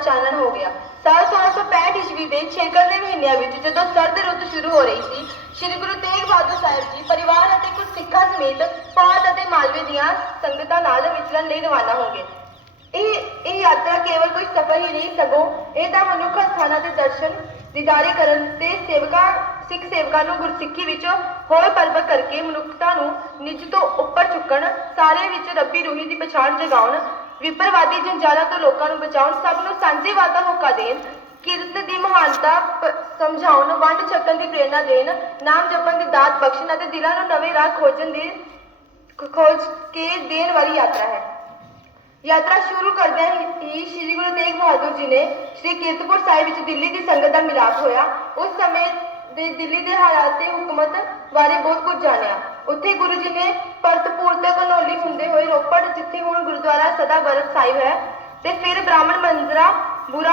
ਚਾਨਣ ਹੋ ਗਿਆ। ਸਾਲ 1665 ਈਸਵੀ ਦੇ ਛੇਕਰ ਦੇ ਮਹੀਨਿਆਂ ਵਿੱਚ ਜਦੋਂ ਸਰਦ ਰੁੱਤ ਸ਼ੁਰੂ ਹੋ ਰਹੀ ਸੀ, ਸ੍ਰੀ ਗੁਰੂ ਤੇਗ ਬਹਾਦਰ ਸਾਹਿਬ ਜੀ ਪਰਿਵਾਰ ਅਤੇ ਕੁਝ ਸਿੱਖਾਂ ਸਮੇਤ ਭਾਰਤ ਅਤੇ ਮਾਲਵੇ ਦੀਆਂ ਸੰਗਤਾਂ ਨਾਲ ਵਿਚਰਨ ਲਈ ਰਵਾਨਾ ਹੋ ਗਏ ਇਹ ਇਹ ਯਾਤਰਾ ਕੇਵਲ ਕੋਈ ਸਫ਼ਰ ਹੀ ਨਹੀਂ, ਸਗੋਂ ਇਹ ਤਾਂ ਮਨੁੱਖ ਸਥਾਨਾਂ ਦੇ ਦਰਸ਼ਨ, ਦੀਦਾਰੇ ਕਰਨ ਤੇ ਸੇਵਕਾਂ, ਸਿੱਖ ਸੇਵਕਾਂ ਨੂੰ ਗੁਰਸਿੱਖੀ ਵਿੱਚ ਹੋਰ ਪਰਬਤ ਕਰਕੇ ਮਨੁੱਖਤਾ ਨੂੰ ਨਿਜ ਤੋਂ ਉੱਪਰ ਚੁੱਕਣ, ਸਾਰੇ ਵਿੱਚ ਰੱਬੀ ਰੂਹੀ ਦੀ ਪਛਾਣ ਜਗਾਉਣ ਵਿਪਰਵਾਦੀ ਜੰਜਾਲਾਂ ਤੋਂ ਲੋਕਾਂ ਨੂੰ ਬਚਾਉਣ, ਸਭ ਨੂੰ ਸਾਂਝੇਵਾਦ ਦਾ ਹੋਕਾ ਦੇਣ, ਕਿਰਤ ਦੀ ਮਹਾਨਤਾ ਸਮਝਾਉਣ, ਵੰਡ ਛਕਣ ਦੀ ਪ੍ਰੇਰਣਾ ਦੇਣ, ਨਾਮ ਜਪਣ ਦੀ ਦਾਤ ਬਖਸ਼ਣ ਅਤੇ ਦਿਲਾਂ ਨੂੰ ਨਵੇਂ ਰਾਹ ਖੋਜਣ ਦੀ ਖੋਜ ਕੇ ਦੇਣ ਵਾਲੀ ਯਾਤਰਾ ਹੈ। ਯਾਤਰਾ ਸ਼ੁਰੂ ਕਰਦਿਆਂ ਹੀ ਸ੍ਰੀ ਗੁਰੂ ਤੇਗ ਬਹਾਦਰ ਜੀ ਨੇ ਸ੍ਰੀ ਕੀਰਤਪੁਰ ਸਾਹਿਬ ਵਿੱਚ ਦਿੱਲੀ ਦੀ ਸੰਗਤ ਦਾ ਮਿਲਾਪ ਹੋਇਆ। ਉਸ ਸਮੇਂ ਦੇ ਦਿੱਲੀ ਦੇ ਹਾਲਾਤ ਤੇ ਹੁਕਮਤ ਬਾਰੇ ਬਹੁਤ ਕੁਝ ਜਾਣਿਆ। ਉੱਥੇ ਗੁਰੂ ਜੀ ਨੇ ਪਰਤਪੂਰ ਤੇ ਜਿੱਥੇ ਹੁਣ ਗੁਰਦੁਆਰਾ ਸਦਾ ਬਰਤ ਸਾਹਿਬ ਹੈ ਤੇ ਫਿਰ ਬ੍ਰਾਹਮਣ ਮੰਦਰਾ ਬੁਰਾ